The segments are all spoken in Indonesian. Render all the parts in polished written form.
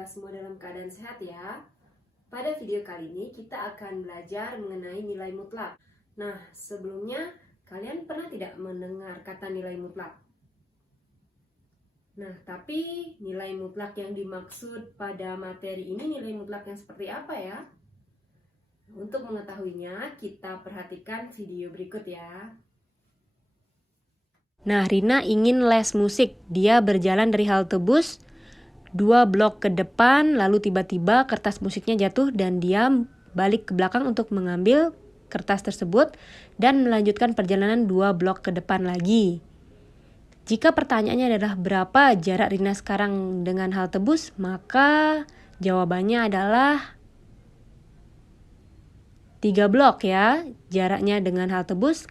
Semoga semua dalam keadaan sehat ya. Pada video kali ini kita akan belajar mengenai nilai mutlak. Nah, sebelumnya kalian pernah tidak mendengar kata nilai mutlak? Nah, tapi nilai mutlak yang dimaksud pada materi ini nilai mutlak yang seperti apa ya? Untuk mengetahuinya, kita perhatikan video berikut ya. Nah, Rina ingin les musik. Dia berjalan dari halte bus 2 blok ke depan, lalu tiba-tiba kertas musiknya jatuh dan dia balik ke belakang untuk mengambil kertas tersebut dan melanjutkan perjalanan 2 blok ke depan lagi. Jika pertanyaannya adalah berapa jarak Rina sekarang dengan halte bus, maka jawabannya adalah 3 blok ya, jaraknya dengan halte bus.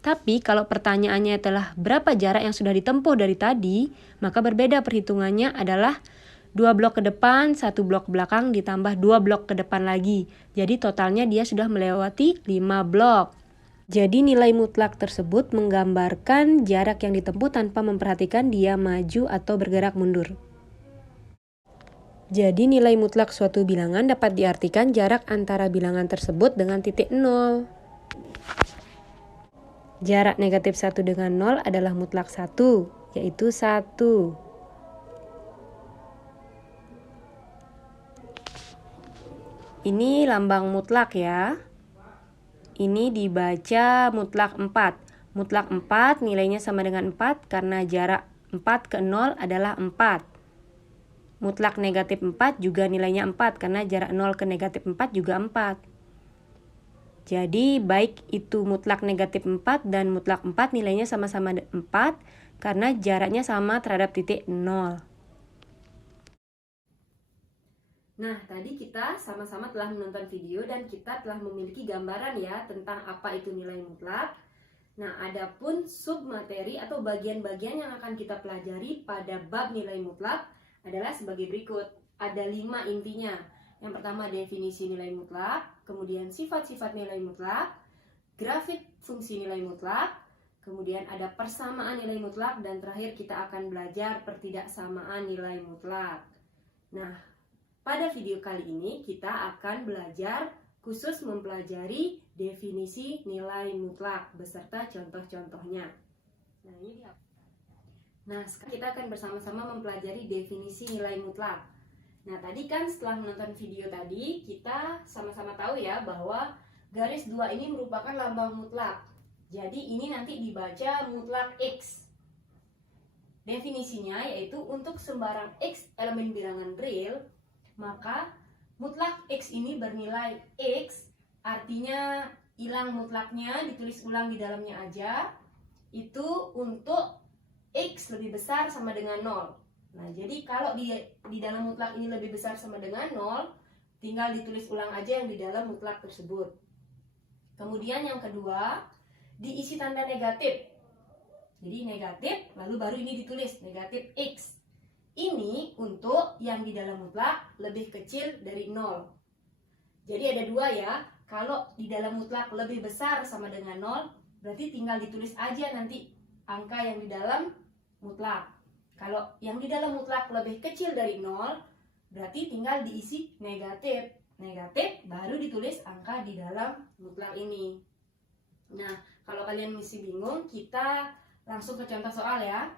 Tapi kalau pertanyaannya adalah berapa jarak yang sudah ditempuh dari tadi, maka berbeda perhitungannya adalah 2 blok ke depan, 1 blok ke belakang ditambah 2 blok ke depan lagi. Jadi totalnya dia sudah melewati 5 blok. Jadi nilai mutlak tersebut menggambarkan jarak yang ditempuh tanpa memperhatikan dia maju atau bergerak mundur. Jadi nilai mutlak suatu bilangan dapat diartikan jarak antara bilangan tersebut dengan titik 0. Jarak negatif 1 dengan 0 adalah mutlak 1, yaitu 1. Ini lambang mutlak ya. Ini dibaca mutlak 4. Mutlak 4 nilainya sama dengan 4 karena jarak 4 ke 0 adalah 4. Mutlak negatif 4 juga nilainya 4 karena jarak 0 ke negatif 4 juga 4. Jadi baik itu mutlak negatif 4 dan mutlak 4 nilainya sama-sama 4 karena jaraknya sama terhadap titik 0. Nah, tadi kita sama-sama telah menonton video dan kita telah memiliki gambaran ya tentang apa itu nilai mutlak. Nah, adapun submateri atau bagian-bagian yang akan kita pelajari pada bab nilai mutlak adalah sebagai berikut. Ada 5 intinya. Yang pertama definisi nilai mutlak, kemudian sifat-sifat nilai mutlak, grafik fungsi nilai mutlak, kemudian ada persamaan nilai mutlak, dan terakhir kita akan belajar pertidaksamaan nilai mutlak. Nah, pada video kali ini kita akan belajar khusus mempelajari definisi nilai mutlak beserta contoh-contohnya. Nah, ini dia. Nah, sekarang kita akan bersama-sama mempelajari definisi nilai mutlak. Nah, tadi kan setelah menonton video tadi, kita sama-sama tahu ya bahwa garis 2 ini merupakan lambang mutlak. Jadi ini nanti dibaca mutlak X. Definisinya yaitu untuk sembarang X elemen bilangan real, maka mutlak X ini bernilai X, artinya hilang mutlaknya, ditulis ulang di dalamnya aja. Itu untuk X lebih besar sama dengan 0. Nah, jadi kalau di dalam mutlak ini lebih besar sama dengan 0, tinggal ditulis ulang aja yang di dalam mutlak tersebut. Kemudian yang kedua, diisi tanda negatif. Jadi negatif, lalu baru ini ditulis negatif X. Ini untuk yang di dalam mutlak lebih kecil dari 0. Jadi ada 2 ya. Kalau di dalam mutlak lebih besar sama dengan 0, berarti tinggal ditulis aja nanti angka yang di dalam mutlak. Kalau yang di dalam mutlak lebih kecil dari 0, berarti tinggal diisi negatif. Negatif baru ditulis angka di dalam mutlak ini. Nah, kalau kalian masih bingung, kita langsung ke contoh soal ya.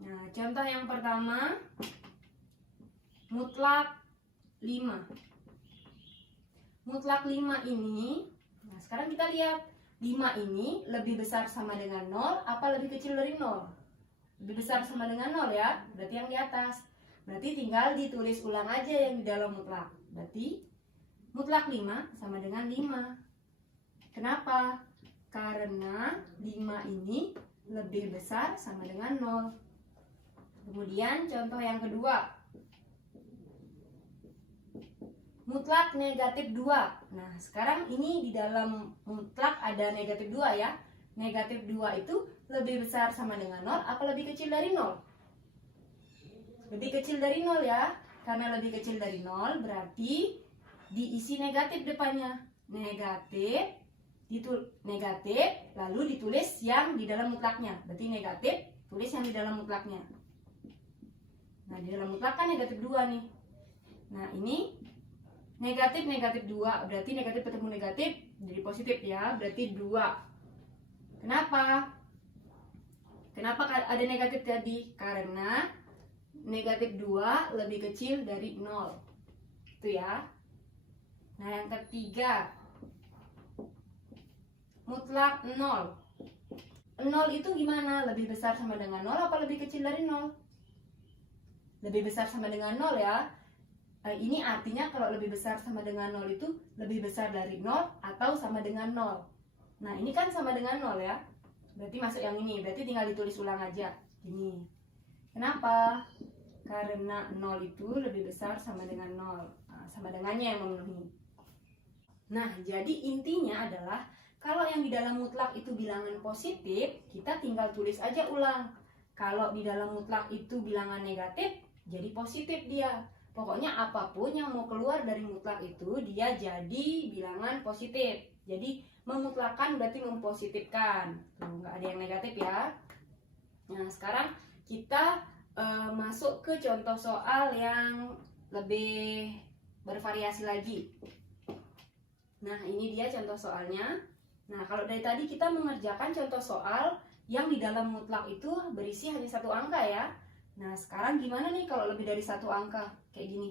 Nah, contoh yang pertama, mutlak 5. Mutlak 5 ini, nah sekarang kita lihat. 5 ini lebih besar sama dengan 0 apa lebih kecil dari 0? Lebih besar sama dengan 0 ya, berarti yang di atas. Berarti tinggal ditulis ulang aja yang di dalam mutlak. Berarti mutlak 5 sama dengan 5. Kenapa? Karena 5 ini lebih besar sama dengan 0. Kemudian contoh yang kedua, mutlak negatif 2. Nah, sekarang ini di dalam mutlak ada negatif 2 ya. Negatif 2 itu lebih besar sama dengan 0 apa lebih kecil dari 0? Lebih kecil dari 0 ya. Karena lebih kecil dari 0 berarti diisi negatif depannya. Negatif lalu ditulis yang di dalam mutlaknya. Berarti negatif tulis yang di dalam mutlaknya. Nah, di dalam mutlak kan negatif 2 nih. Nah, ini negatif 2, berarti negatif ketemu negatif jadi positif ya, berarti 2. Kenapa? Kenapa ada negatif tadi? Karena negatif 2 lebih kecil dari 0. Itu ya. Nah, yang ketiga, mutlak 0. 0 itu gimana? Lebih besar sama dengan 0 apa lebih kecil dari 0? Lebih besar sama dengan 0 ya. Ini artinya kalau lebih besar sama dengan 0 itu lebih besar dari 0 atau sama dengan 0. Nah, ini kan sama dengan 0 ya. Berarti masuk yang ini. Berarti tinggal ditulis ulang aja. Ini. Kenapa? Karena 0 itu lebih besar sama dengan 0. Nah, sama dengannya yang memenuhi. Nah, jadi intinya adalah kalau yang di dalam mutlak itu bilangan positif, kita tinggal tulis aja ulang. Kalau di dalam mutlak itu bilangan negatif, jadi positif dia. Pokoknya apapun yang mau keluar dari mutlak itu, dia jadi bilangan positif. Jadi memutlakan berarti mempositifkan. Tuh, nggak ada yang negatif ya. Nah, sekarang kita masuk ke contoh soal yang lebih bervariasi lagi. Nah, ini dia contoh soalnya. Nah, kalau dari tadi kita mengerjakan contoh soal yang di dalam mutlak itu berisi hanya 1 angka ya. Nah, sekarang gimana nih kalau lebih dari 1 angka? Kayak gini.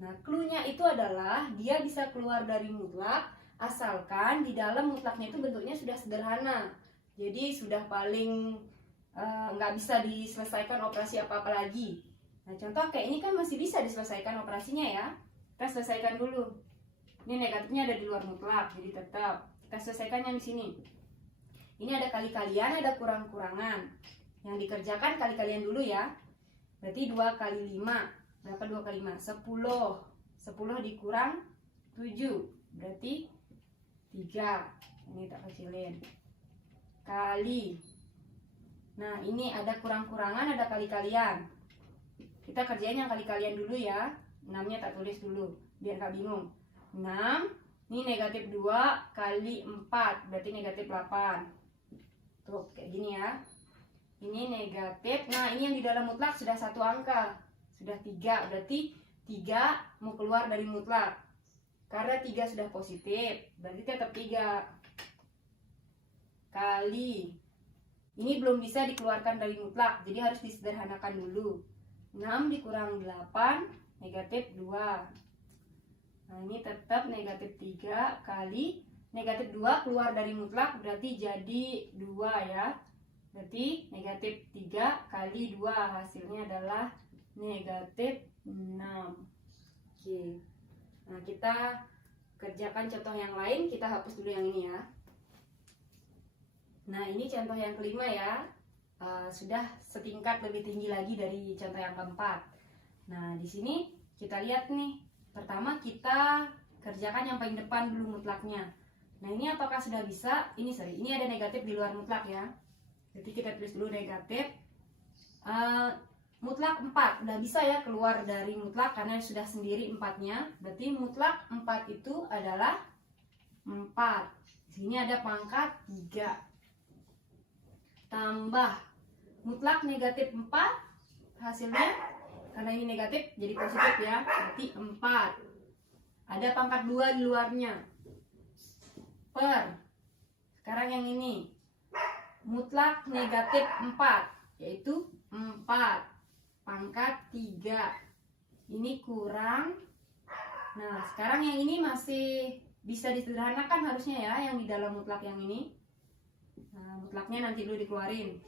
Nah, clue-nya itu adalah dia bisa keluar dari mutlak asalkan di dalam mutlaknya itu bentuknya sudah sederhana. Jadi sudah paling nggak bisa diselesaikan operasi apa-apa lagi. Nah, contoh kayak ini kan masih bisa diselesaikan operasinya ya. Kita selesaikan dulu. Ini negatifnya ada di luar mutlak, jadi tetap kita selesaikan yang di sini. Ini ada kali-kalian, ada kurang-kurangan. Yang dikerjakan kali-kalian dulu ya. Berarti 2 kali 5. Berapa 2 kali 5? 10. 10 dikurang 7. Berarti 3. Ini tak kecilin. Kali. Nah, ini ada kurang-kurangan, ada kali-kalian. Kita kerjain yang kali-kalian dulu ya. 6-nya tak tulis dulu, biar gak bingung. 6. Ini negatif 2 kali 4, berarti negatif 8. Tuh, kayak gini ya. Ini negatif. Nah, ini yang di dalam mutlak sudah 1 angka. Sudah 3, berarti 3 mau keluar dari mutlak. Karena 3 sudah positif, berarti tetap 3. Kali. Ini belum bisa dikeluarkan dari mutlak, jadi harus disederhanakan dulu. 6 dikurang 8, negatif 2. Nah, ini tetap negatif 3 kali negatif 2 keluar dari mutlak berarti jadi 2 ya. Berarti negatif 3 kali 2 hasilnya adalah negatif 6. Oke. Nah, kita kerjakan contoh yang lain, kita hapus dulu yang ini ya. Nah, ini contoh yang kelima ya. Sudah setingkat lebih tinggi lagi dari contoh yang keempat. Nah, di sini kita lihat nih. Pertama kita kerjakan yang paling depan dulu mutlaknya. Nah, ini apakah sudah bisa? Ini ada negatif di luar mutlak ya. Jadi kita tulis dulu negatif. Mutlak 4 udah bisa ya keluar dari mutlak karena sudah sendiri 4-nya. Berarti mutlak 4 itu adalah 4. Di sini ada pangkat 3. Tambah mutlak negatif 4 hasilnya. Karena ini negatif jadi positif ya, berarti 4. Ada pangkat 2 di luarnya. Per. Sekarang yang ini. Mutlak negatif 4, yaitu 4. Pangkat 3. Ini kurang. Nah, sekarang yang ini masih bisa disederhanakan harusnya ya, yang di dalam mutlak yang ini. Nah, mutlaknya nanti dulu dikeluarin.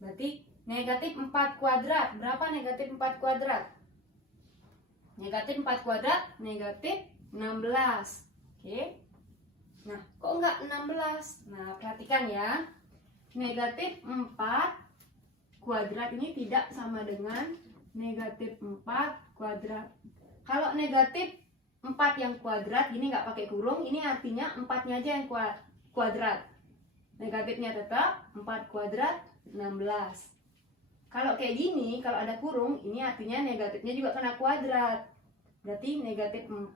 Berarti negatif 4 kuadrat. Berapa negatif 4 kuadrat? Negatif 4 kuadrat, negatif 16. Oke. Nah, kok enggak 16? Nah, perhatikan ya. Negatif 4 kuadrat ini tidak sama dengan negatif 4 kuadrat. Kalau negatif 4 yang kuadrat, ini nggak pakai kurung, ini artinya 4-nya aja yang kuadrat. Negatifnya tetap 4 kuadrat 16. Kalau kayak gini, kalau ada kurung, ini artinya negatifnya juga kena kuadrat. Berarti negatif 4,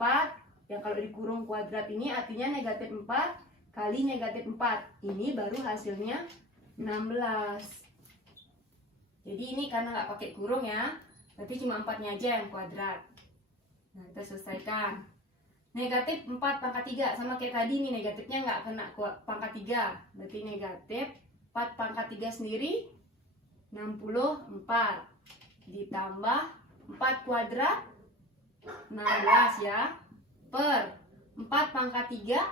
yang kalau dikurung kuadrat ini artinya negatif 4 kali negatif 4. Ini baru hasilnya 16. Jadi ini karena nggak pakai kurung ya, berarti cuma 4-nya aja yang kuadrat. Nah, kita selesaikan. Negatif 4 pangkat 3, sama kayak tadi nih, negatifnya nggak kena pangkat 3. Berarti negatif 4 pangkat 3 sendiri 64. Ditambah 4 kuadrat 16 ya, per 4 pangkat 3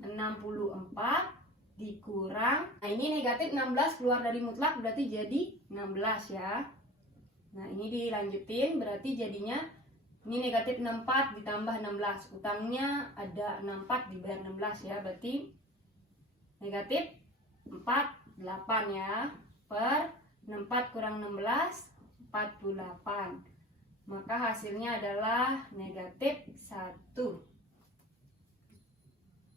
64 dikurang, nah ini negatif 16 keluar dari mutlak berarti jadi 16 ya. Nah ini dilanjutin, berarti jadinya ini negatif 64 ditambah 16, utangnya ada 64 dibayar 16 ya, berarti negatif 48 ya, per 64 kurang 16 48, maka hasilnya adalah negatif 1.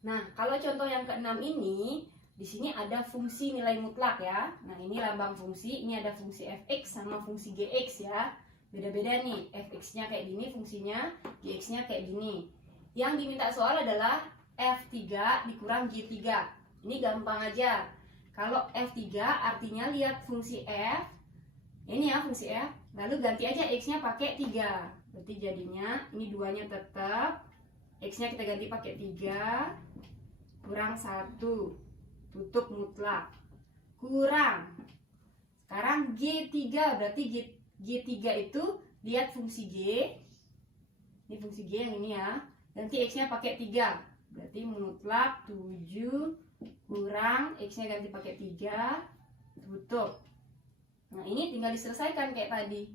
Nah, kalau contoh yang ke-6 ini, di sini ada fungsi nilai mutlak ya. Nah, ini lambang fungsi, ini ada fungsi fx sama fungsi gx ya. Beda-beda nih, fx-nya kayak gini fungsinya, gx-nya kayak gini. Yang diminta soal adalah f3 dikurang g3. Ini gampang aja. Kalau f3 artinya lihat fungsi f, ini ya fungsi f, lalu ganti aja x-nya pakai 3. Berarti jadinya ini 2-nya tetap, x-nya kita ganti pakai 3 kurang 1, tutup mutlak, kurang. Sekarang G3, berarti G3 itu lihat fungsi G, ini fungsi G yang ini ya, ganti x-nya pakai 3, berarti mutlak 7 kurang, x-nya ganti pakai 3, tutup. Nah ini tinggal diselesaikan kayak tadi.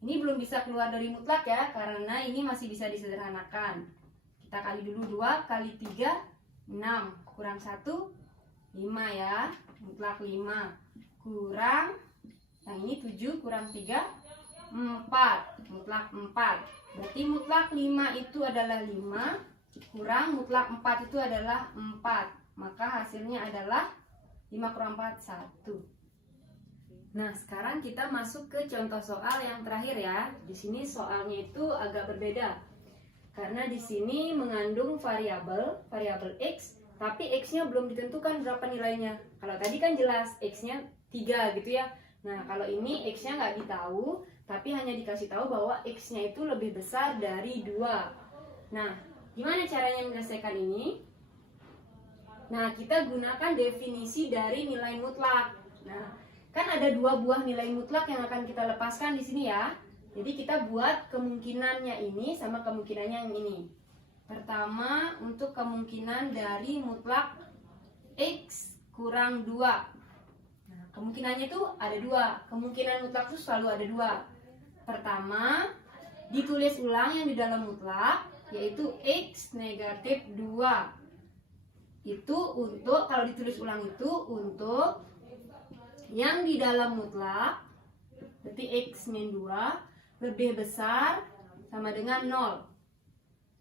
Ini belum bisa keluar dari mutlak ya, karena ini masih bisa disederhanakan. Kita kali dulu 2 kali 3 6 kurang 1 5 ya, mutlak 5 kurang, yang ini 7 kurang 3 4, mutlak 4. Berarti mutlak 5 itu adalah 5 kurang mutlak 4 itu adalah 4, maka hasilnya adalah 5 kurang 4 1. Nah, sekarang kita masuk ke contoh soal yang terakhir ya. Di sini soalnya itu agak berbeda. Karena di sini mengandung variabel x, tapi x-nya belum ditentukan berapa nilainya. Kalau tadi kan jelas x-nya 3 gitu ya. Nah, kalau ini x-nya nggak ditahu, tapi hanya dikasih tahu bahwa x-nya itu lebih besar dari 2. Nah, gimana caranya menyelesaikan ini? Nah, kita gunakan definisi dari nilai mutlak. Nah, kan ada 2 buah nilai mutlak yang akan kita lepaskan di sini ya. Jadi kita buat kemungkinannya ini sama kemungkinannya yang ini. Pertama, untuk kemungkinan dari mutlak x kurang 2. Nah, kemungkinannya itu ada 2. Kemungkinan mutlak itu selalu ada 2. Pertama, ditulis ulang yang di dalam mutlak, yaitu x negatif 2. Itu untuk, kalau ditulis ulang itu untuk yang di dalam mutlak, berarti x min 2 lebih besar sama dengan 0.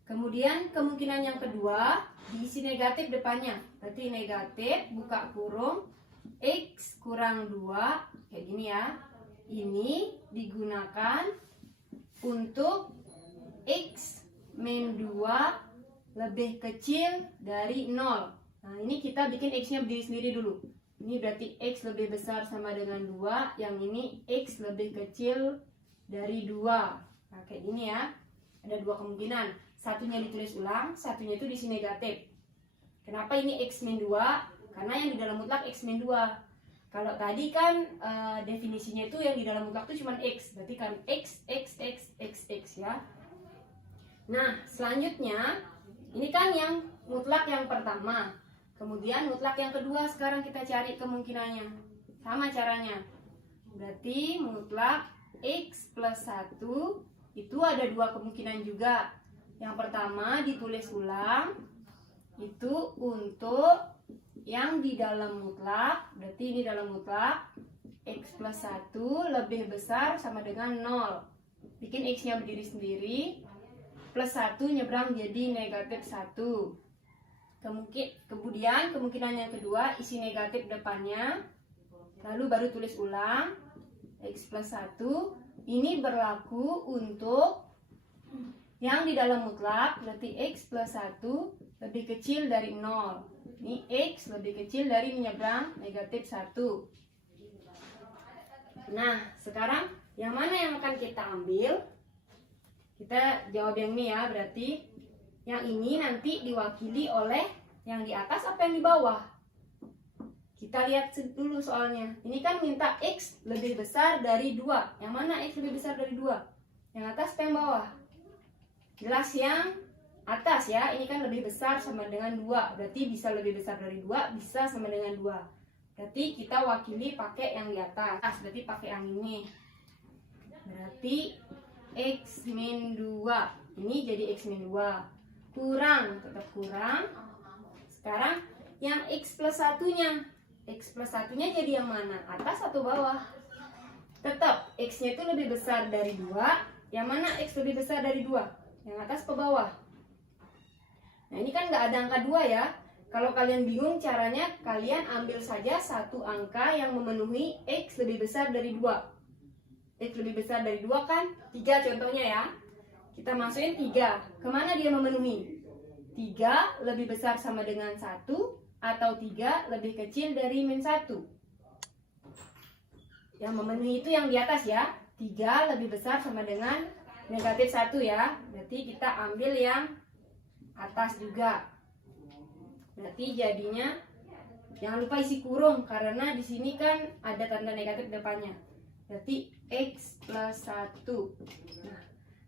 Kemudian kemungkinan yang kedua, diisi negatif depannya. Berarti negatif, buka kurung, x kurang 2, kayak gini ya. Ini digunakan untuk x min 2 lebih kecil dari 0. Nah, ini kita bikin x-nya berdiri sendiri dulu. Ini berarti x lebih besar sama dengan 2, yang ini x lebih kecil dari 2. Nah, kayak gini ya. Ada 2 kemungkinan. Satunya ditulis ulang, satunya itu diisi negatif. Kenapa ini x min 2? Karena yang di dalam mutlak x min 2. Kalau tadi kan definisinya itu yang di dalam mutlak itu cuma x. Berarti kan x ya. Nah, selanjutnya ini kan yang mutlak yang pertama. Kemudian mutlak yang kedua sekarang kita cari kemungkinannya. Sama caranya. Berarti mutlak x plus 1 itu ada 2 kemungkinan juga. Yang pertama ditulis ulang, itu untuk yang di dalam mutlak, berarti ini dalam mutlak x plus 1 lebih besar sama dengan 0. Bikin x-nya berdiri sendiri, plus 1 nyebrang jadi negatif 1. Kemudian kemungkinan yang kedua isi negatif depannya, lalu baru tulis ulang x plus 1. Ini berlaku untuk yang di dalam mutlak, berarti x plus 1 lebih kecil dari 0. Ini x lebih kecil dari menyeberang negatif 1. Nah, sekarang yang mana yang akan kita ambil? Kita jawab yang ini ya, berarti yang ini nanti diwakili oleh yang di atas apa yang di bawah? Kita lihat dulu soalnya. Ini kan minta X lebih besar dari 2. Yang mana X lebih besar dari 2? Yang atas apa yang bawah? Jelas yang atas ya. Ini kan lebih besar sama dengan 2. Berarti bisa lebih besar dari 2, bisa sama dengan 2. Berarti kita wakili pakai yang di atas. Berarti pakai yang ini. Berarti X min 2. Ini jadi X min 2. Kurang, tetap kurang. Sekarang yang X plus 1-nya. X plus 1-nya jadi yang mana? Atas atau bawah? Tetap X-nya itu lebih besar dari 2. Yang mana X lebih besar dari 2? Yang atas atau bawah? Nah ini kan nggak ada angka 2 ya. Kalau kalian bingung caranya, kalian ambil saja satu angka yang memenuhi X lebih besar dari 2. X lebih besar dari 2 kan 3 contohnya ya. Kita masukin 3. Kemana dia memenuhi? 3 lebih besar sama dengan 1 atau 3 lebih kecil dari min 1. Yang memenuhi itu yang di atas ya. 3 lebih besar sama dengan negatif 1 ya. Berarti kita ambil yang atas juga. Berarti jadinya jangan lupa isi kurung karena di sini kan ada tanda negatif depannya. Berarti X plus 1. Nah,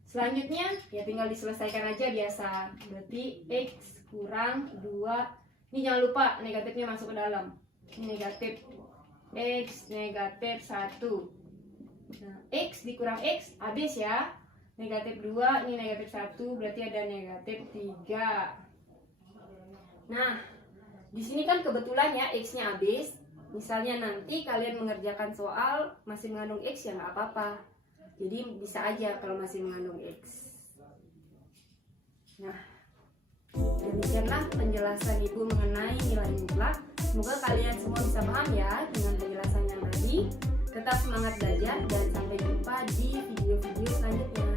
selanjutnya ya tinggal diselesaikan aja biasa. Berarti X kurang 2. Ini jangan lupa negatifnya masuk ke dalam. Ini negatif X negatif 1. Nah, X dikurang X habis ya. Negatif 2, ini negatif 1, berarti ada negatif 3. Nah, di sini kan kebetulan ya X-nya habis. Misalnya nanti kalian mengerjakan soal masih mengandung X ya nggak apa-apa. Jadi bisa aja kalau masih mengandung X. Nah, demikianlah penjelasan Ibu mengenai nilai mutlak. Semoga kalian semua bisa paham ya dengan penjelasan yang tadi. Tetap semangat belajar dan sampai jumpa di video-video selanjutnya.